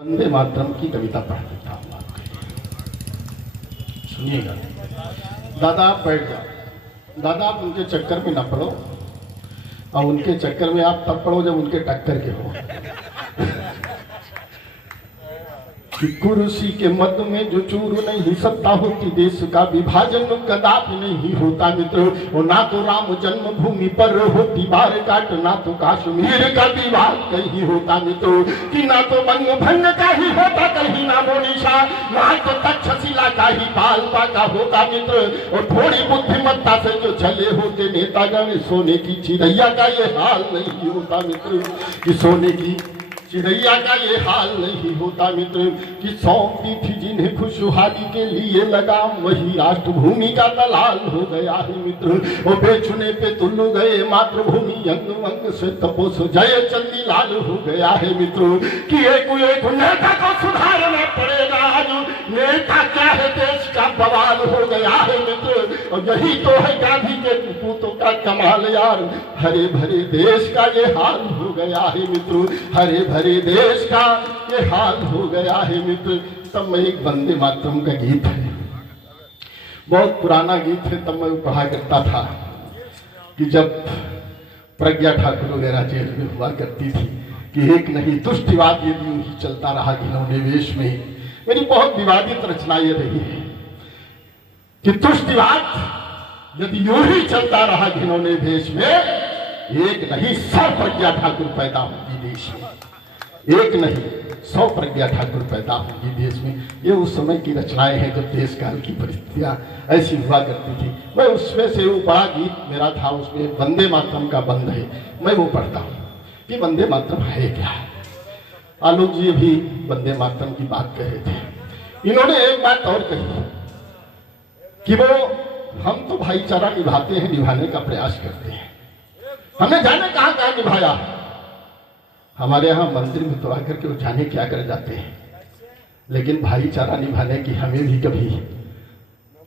वंदे मातरम की कविता पढ़ देता हूँ आपके लिए, सुनिएगा। दादा आप बैठ जाओ। दादा आप उनके चक्कर में ना पड़ो, और उनके चक्कर में आप तब पड़ो जब उनके टक्कर के हो। कि कुर्सी के मद में जो चूर नहीं सत्ता होती, देश का विभाजन कदापि नहीं होता मित्र। और ना तो राम जन्मभूमि पर होती बार काट, ना तो कश्मीर का विवाद कहीं होता मित्र। कि ना तो बंग भंग का ही होता कहीं नामो निशा, ना तो तक्षशिला का ही पालपा का होता मित्र। और थोड़ी बुद्धिमत्ता से जो चले होते नेतागण, सोने की चिड़ैया का ये हाल नहीं होता मित्र। कि सोने की चिड़ैया का ये हाल नहीं होता मित्र। कि सौंपी थी जिन्हें खुशहाली के लिए लगाम, वही राष्ट्रभूमि का दलाल हो गया है मित्र। और बेचने पे तुल्लू गए मातृभूमि, अंग अंग से तपोस जय चंदी लाल हो गया है मित्र। कि एक नेता को सुधारना पड़ेगा, आज नेता क्या है देश का बवाल हो गया है मित्र। और यही तो है गांधी के पूतों का कमाल यार, हरे भरे देश का ये हाल हो गया है मित्र। हरे भरे देश का ये हाल हो गया है मित्र। तब मैं एक वंदे मातरम का गीत है, बहुत पुराना गीत है, तब मैं पढ़ा करता था कि जब प्रज्ञा ठाकुर वगैरह जेल में हुआ करती थी कि एक नहीं तुष्टिवाद यदि यूं ही चलता रहा घिनौने वेश में। मेरी बहुत विवादित रचना ये रही है कि तुष्टिवाद यदि यूं ही चलता रहा घिनौने वेश में, एक नहीं 100 प्रज्ञा ठाकुर पैदा होगी देश में। एक नहीं 100 प्रज्ञा ठाकुर पैदा होगी देश में। ये उस समय की रचनाएं हैं जब देश काल की परिस्थितियां ऐसी हुआ करती थी। मैं उसमें से वो बड़ा गीत मेरा था, उसमें वंदे मातरम का बंद है, मैं वो पढ़ता हूँ कि वंदे मातरम है क्या। आलोक जी भी वंदे मातरम की बात कह रहे थे। इन्होंने एक बात और कही कि वो हम तो भाईचारा निभाते हैं, निभाने का प्रयास करते हैं, हमने जाने कहाँ कहाँ निभाया। हमारे यहाँ मंदिर में तो आकर के वो जाने क्या कर जाते हैं, लेकिन भाईचारा निभाने की हमें भी कभी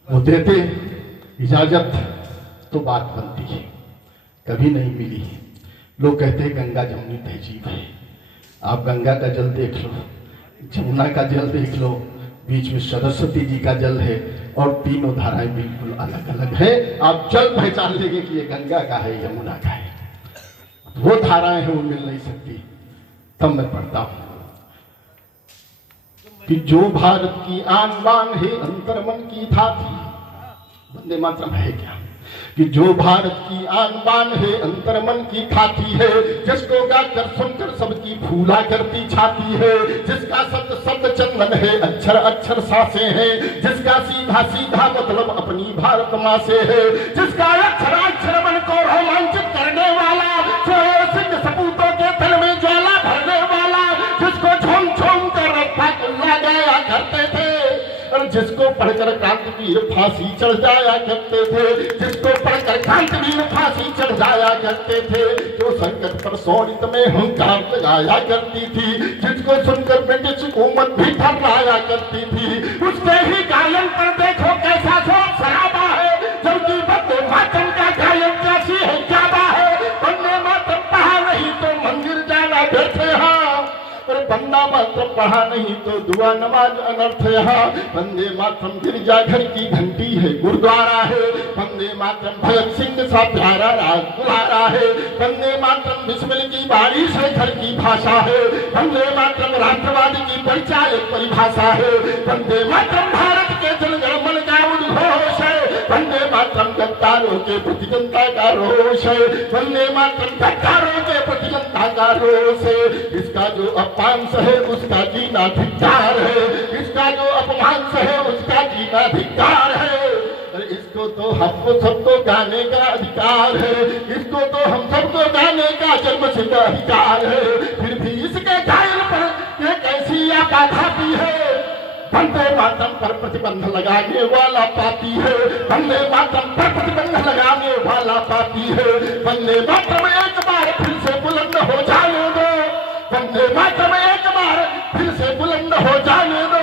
वो देते इजाजत तो बात बनती है, कभी नहीं मिली। लोग कहते हैं गंगा जमुनी तहजीब है। आप गंगा का जल देख लो, जमुना का जल देख लो, बीच में सरस्वती जी का जल है, और तीनों धाराएं बिल्कुल अलग अलग है। आप जल पहचान लेंगे कि ये गंगा का है, यमुना का है। वो धाराएं हैं वो मिल नहीं सकती। तब मैं पढ़ता हूं कि जो भारत की आन बान है, अंतर्मन की था थी। वंदे मातरम है क्या कि जो भारत की आन बान है, अंतर्मन की खाती है, जिसको गाकर सुनकर सबकी फूला करती छाती है, जिसका शब्द शब्द चंदन है, अक्षर अक्षर सांसें हैं, जिसका सीधा सीधा मतलब अपनी भारत माँ से है, जिसका अक्षर अक्षर मन को रोमांचित करने वाला, सिंह सपूतों के तल में ज्वाला भरने वाला, जिसको झूम झूम कर रखा लगाया करते थे, और जिसको पढ़कर क्रांतिवीर फांसी चढ़ जाया करते थे, जिसको पढ़कर क्रांतिवीर फांसी चढ़ जाया करते थे, जो संकट पर शोणित में हुंकार लगाया करती थी, जिसको सुनकर ब्रिटिश हुकूमत भी थर्राया करती थी, उसके ही गायन पर देखो कैसा शोर शराबा है, जबकि वंदे मातरम का गायन कैसी है ज्यादा है। वंदे मातरम पढ़ा नहीं तो मंदिर जाना बैठे हाँ, वंदे मातरम पढ़ा नहीं तो दुआ नमाज अनर्थ है। वंदे मातरम गिरजाघर की घंटी है, गुरुद्वारा है। वंदे मातरम भगत सिंह सा प्यारा राजकुमारा है। वंदे मातरम बिस्मिल की बारिश है, घर की भाषा है। वंदे मातरम राष्ट्रवादी की परिचायक परिभाषा है। वंदे मातरम भारत के जनगण मन का उद्घोष है। वंदे मातरम गद्दारों के प्रति जनता का रोष है। वंदे मातरम गद्दारों के प्रति जनता का रोष है। इसका जो अपमांस है उसका जीना धिक्कार है, इसका जो अपमांस है उसका जीना धिक्कार है। इसको तो हमको सबको गाने का अधिकार है, इसको तो हम सबको गाने का जन्मसिद्ध अधिकार है। फिर भी इसके गायन पर ये कैसी आपाधापी है। वंदे मातरम पर प्रतिबंध लगाने वाला पापी है। वंदे मातरम पर प्रतिबंध लगाने वाला पापी है। वंदे मातरम एक बार फिर से बुलंद हो जाने दो, वंदे मातरम एक बार फिर से बुलंद हो जाने दो।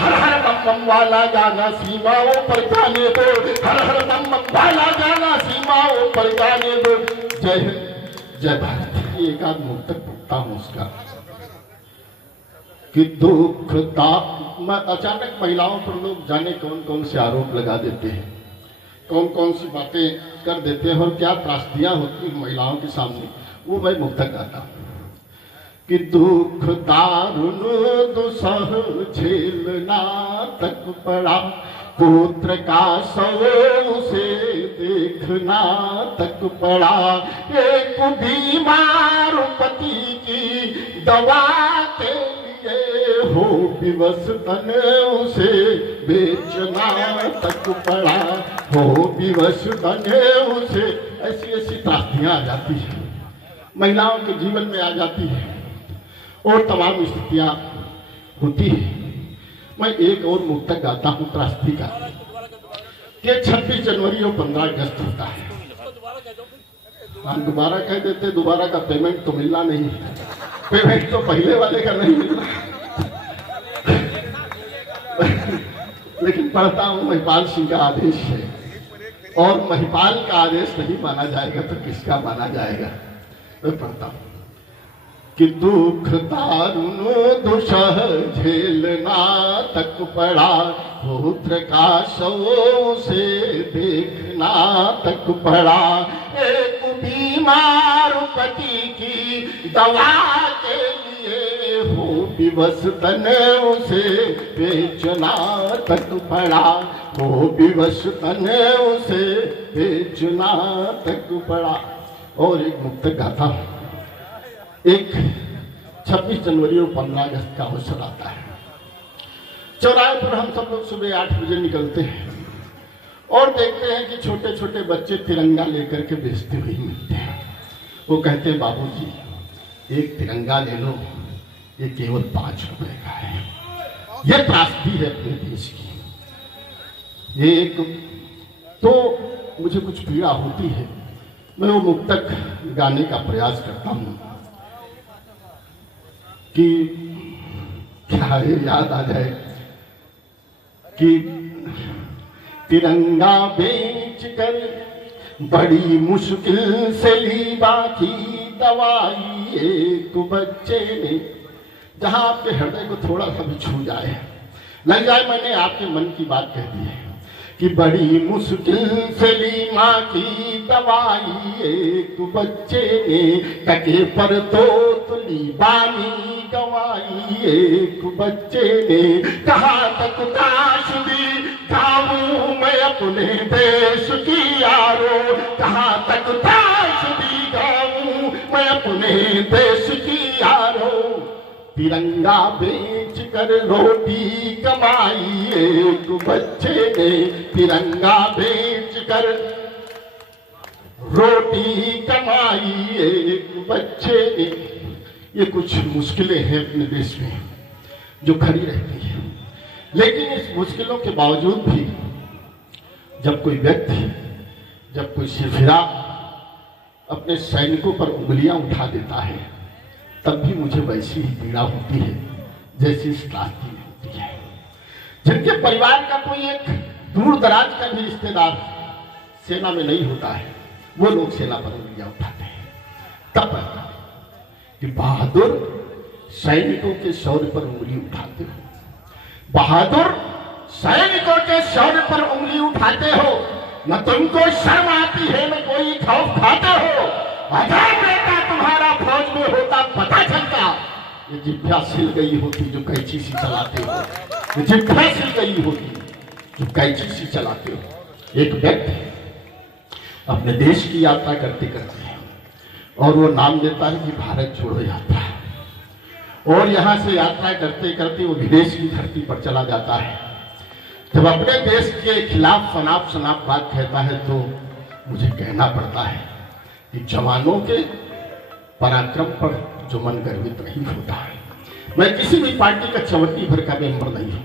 हर हर बम बम वाला गाना सीमाओं पर गाने दो, हर हर बम बम वाला गाना सीमाओं पर गाने दो। जय हिंद जय भारत। एक आध मुक्त तक भुगता हूँ उसका। कि दुख का अचानक महिलाओं पर लोग जाने कौन कौन से आरोप लगा देते हैं, कौन कौन सी बातें कर देते हैं और क्या त्रासदियां होती हैं महिलाओं के सामने, वो मैं मुक्तक गाता हूं कि दुख दारुण दुसह झेलना तक पड़ा, पुत्र का शव से देखना तक पड़ा, एक बीमार पति की दवा के लिए हो विवश तन उसे बेचना तक पड़ा, हो विवश तन उसे। ऐसी ऐसी त्रासदियां आ जाती है, महिलाओं के जीवन में आ जाती है और तमाम स्थितियां होती है। मैं एक और मुक्तक गाता हूं त्रासदी का कि 26 जनवरी और 15 अगस्त होता है। हम दोबारा कह देते, दोबारा का पेमेंट तो मिलना नहीं, पेमेंट तो पहले वाले का नहीं मिलना। लेकिन पढ़ता हूं महिपाल सिंह का आदेश है और महिपाल का आदेश नहीं माना जाएगा तो किसका माना जाएगा। तो पढ़ता हूं कि दुख दारुण दुसह झेलना तक पड़ा, पुत्र का शव से देखना तक पड़ा, एक बीमार पति की दवा के लिए हो विवश तन उसे बेचना तक पड़ा, हो विवश तन उसे बेचना तक पड़ा। और एक मुक्तक गाथा, एक 26 जनवरी और 15 अगस्त का अवसर आता है। चौराहे पर हम सब लोग सुबह 8 बजे निकलते हैं और देखते हैं कि छोटे छोटे बच्चे तिरंगा लेकर के बेचते हुए मिलते हैं। वो कहते हैं बाबूजी एक तिरंगा ले लो, ये केवल 5 रुपए का है। ये त्रासदी है अपने देश की। ये एक तो मुझे कुछ पीड़ा होती है, मैं वो मुक्तक गाने का प्रयास करता हूँ कि क्या याद आ जाए कि तिरंगा बेच कर बड़ी मुश्किल से ली बाकी दवाई एक बच्चे ने। जहां आपके हृदय को थोड़ा सा भी छू जाए, लग जाए मैंने आपके मन की बात कह दी है कि बड़ी मुश्किल से ली माँ की दवाई एक बच्चे ने, टके पर तो तुली बानी गवाई एक बच्चे ने। कहाँ तक त्रासदी गाऊं मैं अपने देश की यारो, कहाँ तक त्रासदी गाऊं मैं अपने देश की यारो। तिरंगा बेच कर रोटी कमाई एक बच्चे ने, तिरंगा बेच कर रोटी कमाई एक बच्चे ने। ये कुछ मुश्किलें हैं अपने देश में जो खड़ी रहती है, लेकिन इस मुश्किलों के बावजूद भी जब कोई व्यक्ति, जब कोई सिरफिरा अपने सैनिकों पर उंगलियां उठा देता है, तब भी मुझे वैसी ही पीड़ा होती है जैसी इस त्रासदी में होती है। जिनके परिवार का कोई एक दूर दराज का भी रिश्तेदार सेना में नहीं होता है, वो लोग सेना पर उंगलियां उठाते हैं। तब पता कि बहादुर सैनिकों के शौर्य पर उंगली उठाते हो, बहादुर सैनिकों के शौर्य पर उंगली उठाते हो, न तुमको शर्म आती है न कोई खौफ खाते हो। अगर बेटा तुम्हारा फौज में होता पता चलता, ये जिभ्या सिल गई होती जो कैंची सी चलाते हो, ये जिभ्या सिल गई होती जो कैंची सी चलाते हो। एक व्यक्ति अपने देश की यात्रा करते करते और वो नाम देता है कि भारत छोड़ो यात्रा, और यहाँ से यात्रा करते करते वो विदेश की धरती पर चला जाता है। जब अपने देश के खिलाफ सनाप सनाप बात कहता है तो मुझे कहना पड़ता है कि जवानों के पराक्रम पर जो मन गर्वित नहीं होता है। मैं किसी भी पार्टी का चवन्नी भर का मेंबर नहीं हूं,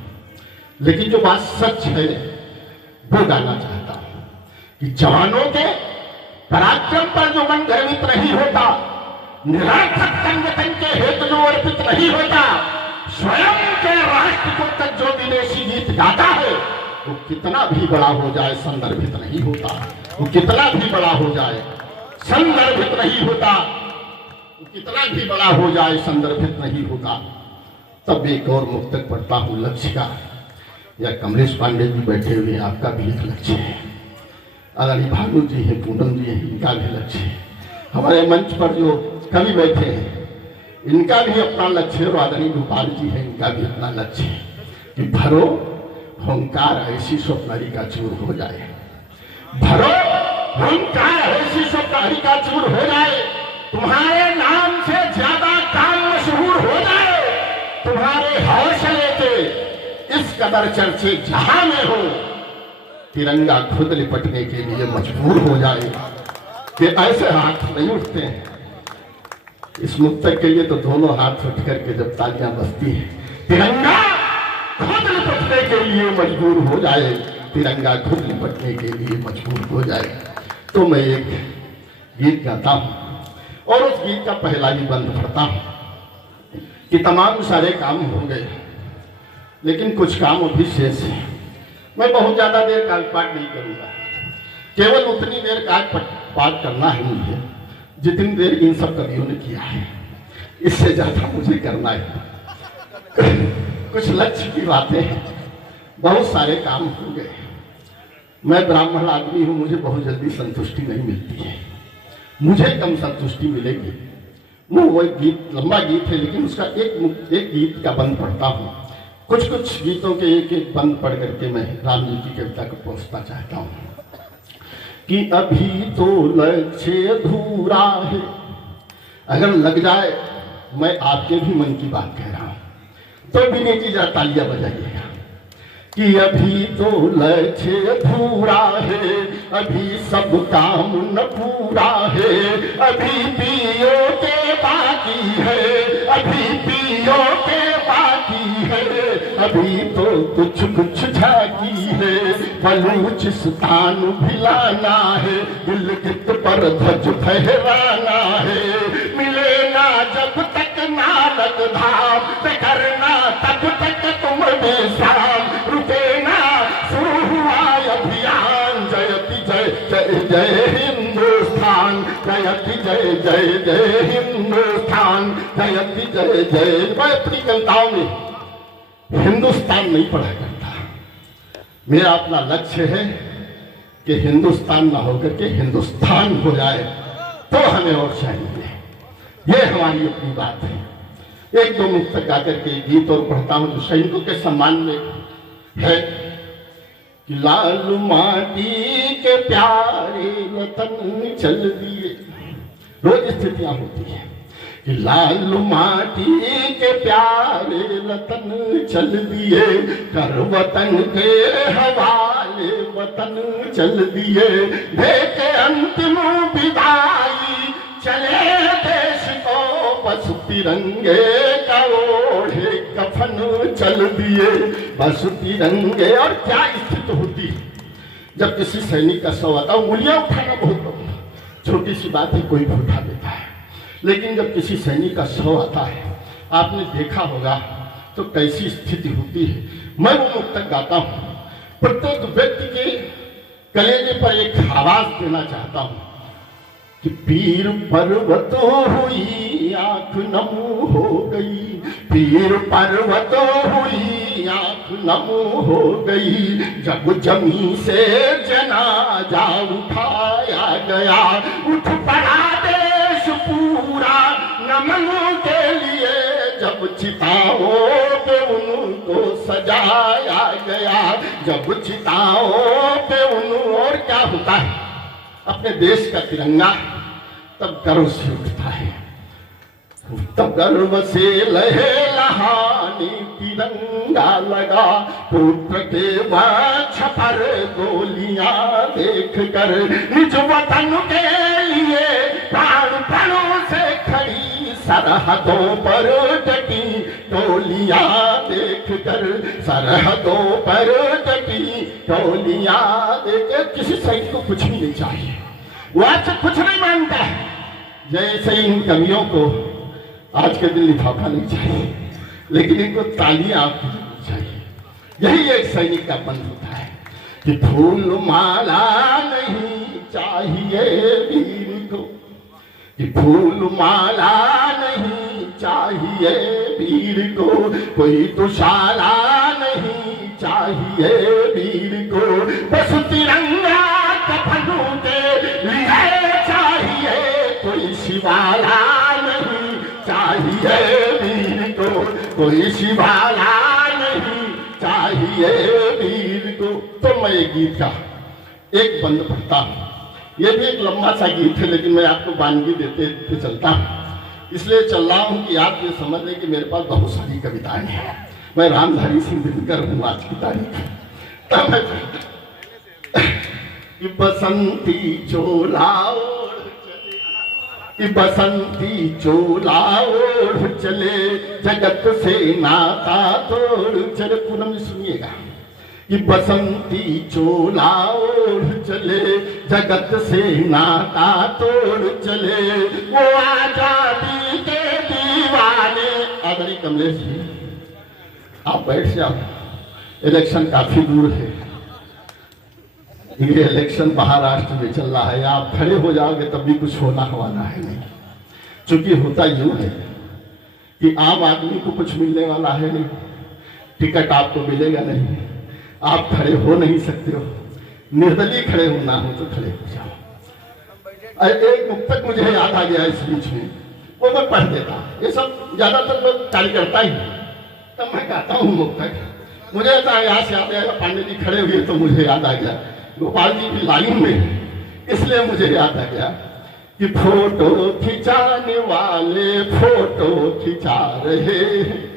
लेकिन जो बात सच है वो गाना चाहता हूं कि जवानों के पराक्रम पर जो मन गर्वित नहीं होता, निरर्थक संगठन के हेतु जो अर्पित नहीं होता, स्वयं के राष्ट्र को तक जो विदेशी गीत गाता है, वो कितना भी बड़ा हो जाए संदर्भित नहीं होता। वो कितना भी बड़ा हो जाए संदर्भित नहीं होता, वो कितना भी बड़ा हो जाए संदर्भित नहीं होता। तब एक और मुक्तक पढ़ता हूँ लक्ष्य का, या कमलेश पांडे जी बैठे हुए, आपका भी एक लक्ष्य है, आदरणीय भानु जी हैं, पूनम जी हैं, इनका भी लक्ष्य है, हमारे मंच पर जो कवि बैठे हैं इनका भी अपना लक्ष्य है, और आदरणीय गोपाल जी हैं, इनका भी अपना लक्ष्य है कि भरो होंकार ऐसी स्वप्नारी का चूर हो जाए, भरो होंकार ऐसी स्वप्नारी का चूर हो जाए, तुम्हारे नाम से ज्यादा काम मशहूर हो जाए, तुम्हारे हौसले के इस कदर चर्चे जहां में हो, तिरंगा खुद लिपटने के लिए मजबूर हो जाए। कि ऐसे हाथ नहीं उठते हैं, इस मुक्तक के लिए तो दोनों हाथ उठ करके जब तालियां बजती है, तिरंगा खुद लिपटने के लिए मजबूर हो जाए, तिरंगा खुद लिपटने के लिए मजबूर हो जाए। तो मैं एक गीत गाता हूं और उस गीत का पहला ही बंद पढ़ता हूं कि तमाम सारे काम हो गए लेकिन कुछ काम अभी शेष है। मैं बहुत ज्यादा देर कालपाठ नहीं करूंगा, केवल उतनी देर कालपाठ करना है मुझे जितनी देर इन सब कवियों ने किया है, इससे ज्यादा मुझे करना है। कुछ लक्ष्य की बातें हैं, बहुत सारे काम हो गए। मैं ब्राह्मण आदमी हूं, मुझे बहुत जल्दी संतुष्टि नहीं मिलती है, मुझे कम संतुष्टि मिलेगी। वो गीत लंबा गीत है लेकिन उसका एक गीत का बंद पढ़ता हूँ, कुछ गीतों के एक एक बंद पढ़ करके मैं राम जी की कविता को पहुंचना चाहता हूँ कि अभी तो लक्ष्य अधूरा है। अगर लग जाए, मैं आपके भी मन की बात कह रहा हूँ, तो विनय जी जरा तालियां बजाइएगा कि अभी तो लक्ष्य अधूरा है, अभी सब काम न पूरा है, अभी पियो के बाकी है, अभी पियो के बाकी है, अभी तो कुछ झाकी है, बलूचिस्तान भिलाना है, गिलगित पर ध्वज फहराना है, मिले ना जब तक नालक धाम करना तब तक तुम विश्राम, रुके ना शुरू हुआ अभियान, जयति जय जय जय हिंदुस्तान, जयति जय जय जय हिंदुस्तान, जयति जय जय। मैं अपनी कविताओं में हिंदुस्तान नहीं पढ़ा करता, मेरा अपना लक्ष्य है कि हिंदुस्तान ना होकर के हिंदुस्तान हो जाए तो हमें और चाहिए, ये हमारी अपनी बात है। एक दो मुक्तक गा करके गीत और पढ़ता हूं जो सैनिकों के सम्मान में है कि लाल माटी के प्यारे वतन चल दिए, रोज स्थितियां होती है कि लाल माटी के प्यारे वतन चल दिए, कर वतन के हवाले वतन चल दिए, देके अंतिम विदाई चले देश को बस तिरंगे का ओढ़े कफन चल दिए, बस तिरंगे। और क्या स्थिति होती है जब किसी सैनिक का शव आता है, उंगलियां उठाना बहुत छोटी सी बात है, कोई भी उठा देता है, लेकिन जब किसी सैनिक का शव आता है, आपने देखा होगा तो कैसी स्थिति होती है। मैं वो मुक्तक गाता हूँ, प्रत्येक व्यक्ति के कलेजे पर एक आवाज देना चाहता हूँ कि पीर पर्वत हुई आंख नम हो गई, पीर पर्वत हुई आंख नम हो गई, जब जमी से जनाजा उठाया गया, उठ पड़ा देश पूरा नमन के लिए, जब चिताओं पे उनको सजाया गया, जब चिताओं पे और क्या होता है, अपने देश का तिरंगा तब गर्व से उठता है, तब गर्व से लहे लहानी तिरंगा लगा, पुत्र के वक्ष पर गोलियां देख कर, निज वतन के लिए प्राण प्राणों से खड़ी सरहदों पर डटी टोलियां देख कर, सरहदों पर डटी टोलियां देख। किसी सैनिक को कुछ भी नहीं चाहिए, वो आपसे कुछ नहीं मांगता है, जैसे इन कवियों को आज के दिन लिफाफा नहीं चाहिए, लेकिन इनको तालियां आपकी चाहिए। यही एक सैनिक का बंद होता है कि फूल माला नहीं चाहिए वीर को, कि फूल माला नहीं चाहिए वीर को, कोई दुशाला नहीं चाहिए वीर को, बस तिरंगा कफनों के लिए चाहिए, कोई शिवाला नहीं चाहिए वीर को, कोई शिवाला नहीं चाहिए वीर को। तो मैं एक गीत का एक बंद पढ़ता हूँ, ये भी एक लंबा सा गीत है लेकिन मैं आपको वानगी देते देते चलता हूँ, इसलिए चल रहा हूँ कि आप ये समझ लें कि मेरे पास बहुत सारी कविताएं हैं। मैं रामधारी सिंह दिनकर हूँ आज की तारीख। बसंती चोला ओढ़ चले, बसंती चोला ओढ़ चले, जगत से नाता तोड़ चले। पूनम सुनिएगा कि बसंती चोला ओढ़ चले, जगत से नाता तोड़ चले, वो आजादी के दीवाने। आदरणीय कमलेश जी आप बैठ जाओ, इलेक्शन काफी दूर है, ये इलेक्शन महाराष्ट्र में चल रहा है, आप खड़े हो जाओगे तब भी कुछ होना वाला है नहीं। चूंकि होता यूं है कि आम आदमी को कुछ मिलने वाला है नहीं, टिकट आपको मिलेगा नहीं, आप खड़े हो नहीं सकते हो, निर्दलीय खड़े होना हो तो खड़े हो जाओ। एक मुक्तक मुझे याद आ गया इस बीच में, वो मैं पढ़ देता। ये सब ज्यादातर लोग कार्यकर्ता ही, तब मैं गाता हूँ मुक्तक। मुझे यहाँ से याद आएगा, पांडे जी खड़े हुए तो मुझे याद आ गया, गोपाल जी भी लाइन में, इसलिए मुझे याद आ गया कि फोटो खिंचाने वाले फोटो खिंचा रहे हैं,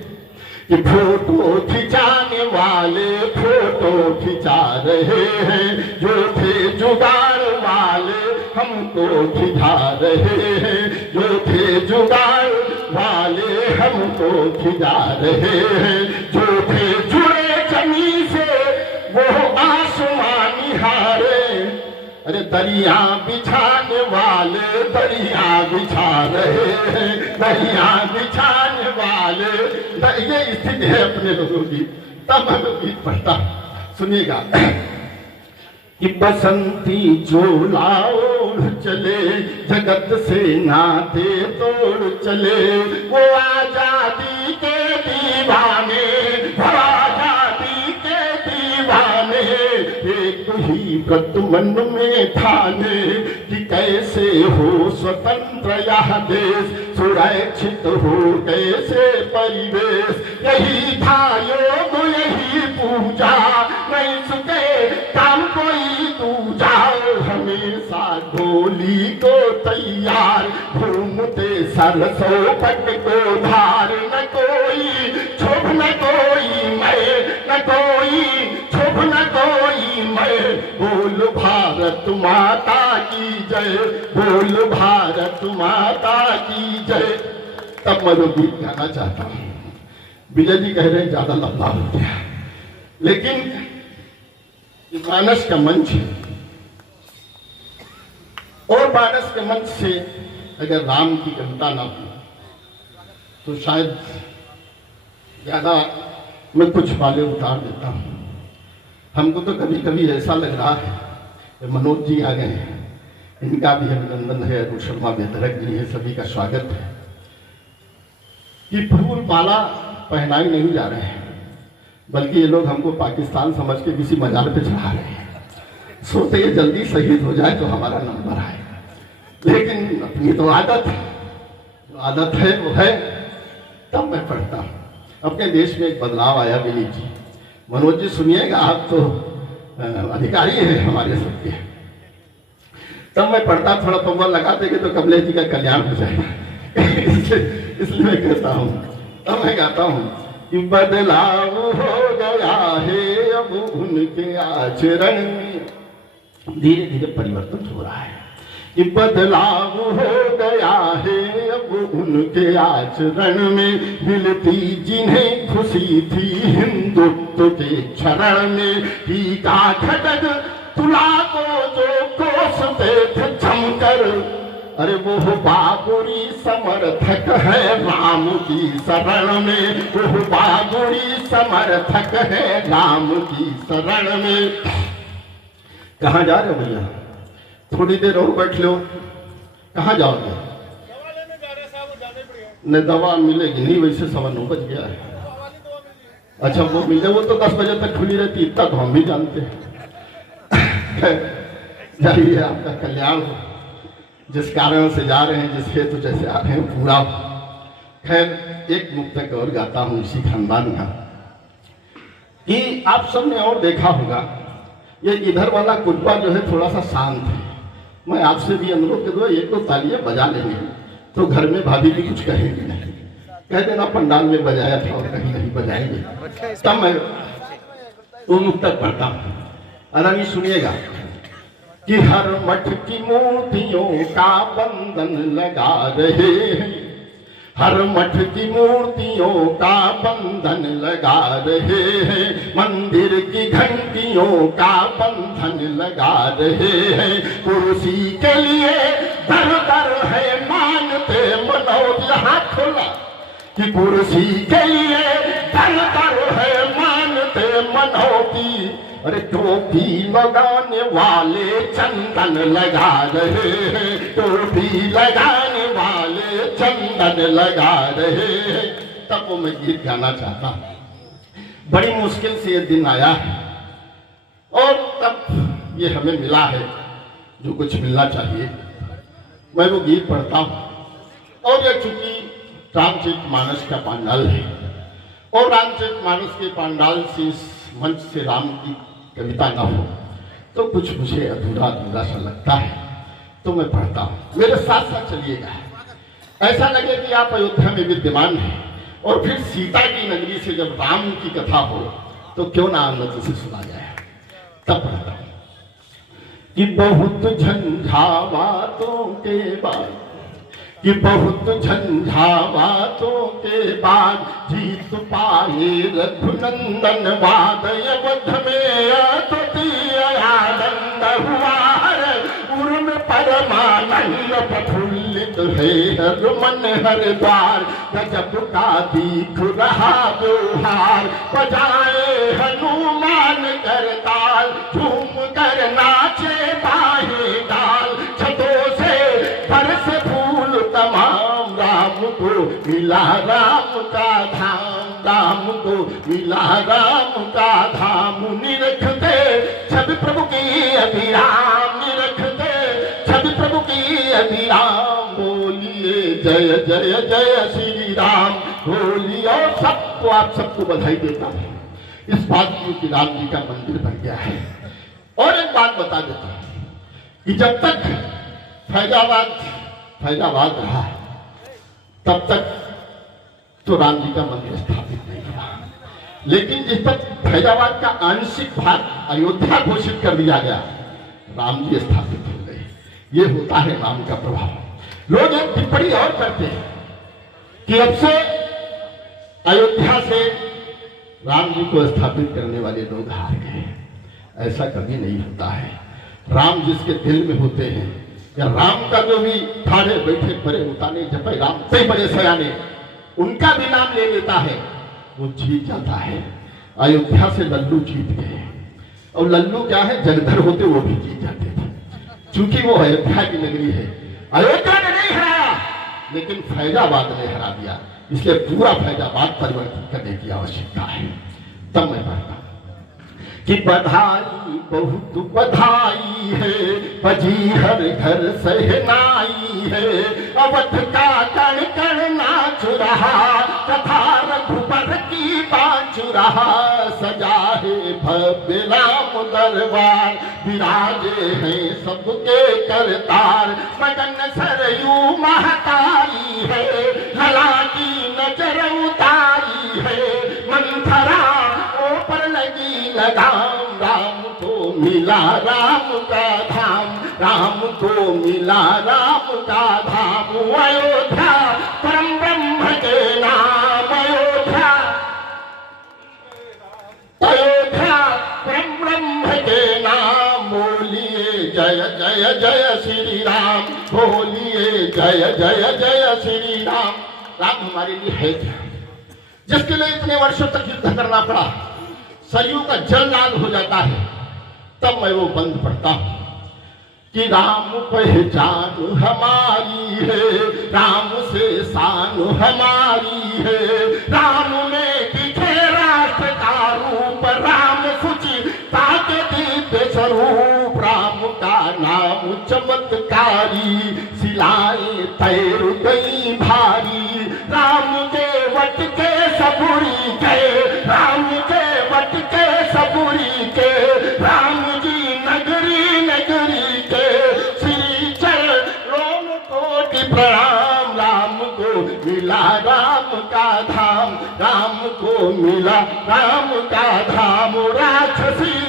कि फोटो खिंचाने वाले फोटो खिंचा रहे हैं, जो थे जुगाड़ वाले हमको खिंचा रहे हैं, जो थे जुगाड़ वाले हमको खिंचा रहे हैं, जो थे जुड़े जमीन से वो आसमान निहारे। अरे दरिया बिछाने वाले दरिया बिछा रहे हैं, दरिया बिछाने वाले। ये स्थिति है अपने लोगों की। तब मैं गीत पढ़ता, सुनिएगा कि बसंती चोला ओढ़ चले, जगत से नाते तोड़ चले, वो आजादी के दीवाने, आजादी के दीवाने। एक ही व्रत मन में ठाने कि कैसे हो स्वतंत्र यह देश, सुरक्षित हो कैसे परिवेश। यही था योग यही पूजा, नहीं सके काम कोई दूजा। हमेशा ढोली को तैयार, घूमते सरसों पट को धार। न कोई छुप न कोई मैं, न कोई छुप न कोई मैं। बोल भारत माता की जय, बोल भारत माता की जय। तब मैं वो गीत गाना चाहता हूँ। विजय जी कह रहे हैं ज्यादा लंबा हो गया, लेकिन मानस का मंच है, और मानस के मंच से अगर राम की कविता ना हो तो शायद ज्यादा मैं कुछ वाले उतार देता हूँ। हमको तो कभी कभी ऐसा लग रहा है कि मनोज जी आ गए हैं, इनका भी अभिनंदन है, अरुण शर्मा बेदरक जी है, सभी का स्वागत है, कि फूल माला पहनाई नहीं जा रहे हैं, बल्कि ये लोग हमको पाकिस्तान समझ के किसी मजार पे चढ़ा रहे हैं। सोते ये जल्दी शहीद हो जाए तो हमारा नंबर आए, लेकिन अपनी तो आदत है वो है। तब मैं पढ़ता हूँ। अपने देश में एक बदलाव आया विनीत जी, मनोज जी सुनिएगा, आप तो अधिकारी हैं हमारे सबके। तब मैं पढ़ता, थोड़ा पंबल लगा देंगे तो कमलेश जी का कल्याण हो जाएगा। इसलिए मैं कहता हूँ, तब मैं गाता हूँ कि बदलाव हो गया है अब उनके आचरण में। धीरे धीरे परिवर्तन हो रहा है कि बदलाव हो गया है अब उनके आचरण में। मिलती जिन्हें खुशी थी हिंदुत्व के क्षरण में, टीका खड्ग तुला को जो कोसते थे जमकर। अरे वो बाबुरी समर्थक है राम की शरण में, वो बाबुरी समर्थक है राम की शरण में। कहाँ जा रहे हो भैया? थोड़ी देर और बैठ लो, कहाँ जाओगे? न दवा मिलेगी नहीं, वैसे 9:15 बज गया है। अच्छा वो मिले, वो तो 10 बजे तक खुली रहती, इतना तो हम भी जानते हैं। जाइए, आपका कल्याण हो। जिस कारण से जा रहे हैं, जिस हेतु जैसे आ रहे हैं पूरा। खैर एक मुक्तक और गाता हूँ इसी खानदान का, कि आप सबने और देखा होगा ये इधर वाला कुटबा जो है थोड़ा सा शांत है। मैं आपसे भी अनुरोध करूँगा, एक दो तालियां बजा लेंगे तो घर में भाभी भी कुछ कहेंगे नहीं। कह देना पंडाल में बजाया था और कहीं नहीं बजाएंगे। तब मैं वो मुक्तक पढ़ता हूँ, अरानी सुनिएगा। कि हर मठ की मूर्तियों का बंधन लगा रहे हैं, हर मठ की मूर्तियों का बंधन लगा रहे हैं, मंदिर की घंटियों का बंधन लगा रहे हैं। कुर्सी के लिए दर दर है मानते मनोज, हाथ खोला। कि कुर्सी के लिए दर दर है मानते मनोती, अरे टोपी लगाने वाले चंदन लगा रहे हैं, टोपी लगाने वाले चंदन लगा रहे हैं। तब वो मैं गीत गाना चाहता हूँ। बड़ी मुश्किल से ये दिन आया है और तब ये हमें मिला है जो कुछ मिलना चाहिए। मैं वो गीत पढ़ता हूँ। और ये चूंकि रामचरितमानस का पांडाल है और रामचरितमानस के पांडाल से, इस मंच से राम की कविता ना हो तो कुछ मुझे अधूरा अधूरा सा लगता है, तो मैं पढ़ता हूँ। मेरे साथ साथ चलिएगा। ऐसा लगे कि आप अयोध्या में विद्यमान हैं और फिर सीता की नगरी से जब राम की कथा हो तो क्यों ना आनंद से सुना जाए। तब पढ़ता हूँ कि बहुत झंझावातों के बाद, कि बहुत झंझावातों के बाद जीत पाए रघुनंदन, वाद अवध में अद्वितीय आनंद हुआ। उर्म परमानंद प्रफुल्लित है हर मन हर द्वार, गजब का दीख रहा व्यवहार। बजाए हनुमान करताल, झूम कर नाचे बाहे डाल। छतों से बरस फूल तमाम, राम को मिला राम का धाम, राम को मिला राम का धाम। निरखते छवि प्रभु की अभिराम, निरखते छवि प्रभु की अभिराम। बोलिए जय जय जय श्री राम, बोलिए। और सबको, आप सबको बधाई देता हूँ इस बात की राम जी का मंदिर बन गया है। और एक बात बता देता हूँ कि जब तक फैजाबाद रहा तब तक तो राम जी का मंदिर स्थापित नहीं हुआ, लेकिन जिस तक फैजाबाद का आंशिक भाग अयोध्या घोषित कर दिया गया, राम जी स्थापित हो गए। ये होता है राम का प्रभाव। लोग एक टिप्पणी और करते हैं कि अब से अयोध्या से राम जी को स्थापित करने वाले लोग हार गए। ऐसा कभी नहीं होता है। राम जिसके दिल में होते हैं, या राम का जो भी ठाड़े बैठे बड़े उताने जपे राम से बड़े सयाने, उनका भी नाम ले लेता है, वो जीत जाता है। अयोध्या से लल्लू जीत गए, और लल्लू क्या है, जगधर होते वो भी जीत जाते थे। चूंकि वो अयोध्या की नगरी है, अयोध्या ने नहीं हराया लेकिन फैजाबाद ने हरा दिया, इसलिए पूरा फैजाबाद परिवर्तित करने की आवश्यकता है। तब मैं पढ़ता कि बधाई बहुत बधाई है, बजी हर घर सहनाई है। अवध का कण कण नाच रहा, कथा रघुबर की बाँच रहा। सजा है भव्य राम दरबार, विराजे हैं सबके करतार। मगन सरयू महतारी है, लला की नजर उतारी है। मंथरा ऊपर लगी लगाम, राम को मिला राम का धाम, राम को मिला राम का धाम। अयोध्या परम ब्रह्म के नाम, अयोध्या अयोध्या परम ब्रह्म के नाम। बोलिए जय जय जय श्री राम, बोलिए जय जय जय श्री राम। राम हमारे लिए है क्या, जिसके लिए इतने वर्षों तक युद्ध करना पड़ा, सरयू का जल लाल हो जाता है। तब मैं वो बंद पढ़ता हूं कि राम पहचान हमारी है, राम से शान हमारी है। राम में दिखे राष्ट्र का रूप, राम सुचिता के दिव्य स्वरूप। राम का नाम चमत्कारी, सिलाएं तैर गई भारी। राम के वट के सबूरी के, राम के वट के सबूरी के। राम जी नगरी नगरी के, श्री चरणों में कोटि प्रणाम। राम को मिला राम का धाम, राम को मिला राम का धाम। राक्षसी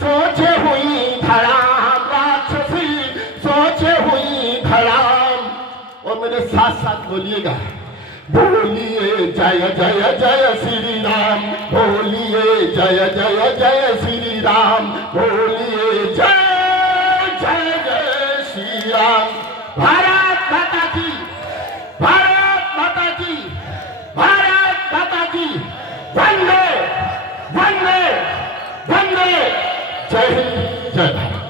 सोचे हुई धड़ाम, राक्षसी सोचे हुई धड़ाम। और मेरे साथ साथ बोलिएगा, बोलिए जय जय जय श्री राम, बोलिए जय जय जय श्री राम, बोलिए जय जय जय श्री राम। भारत माता की, भारत माता की, भारत माता की। वंदे वंदे वंदे। जय हिंद, जय भारत।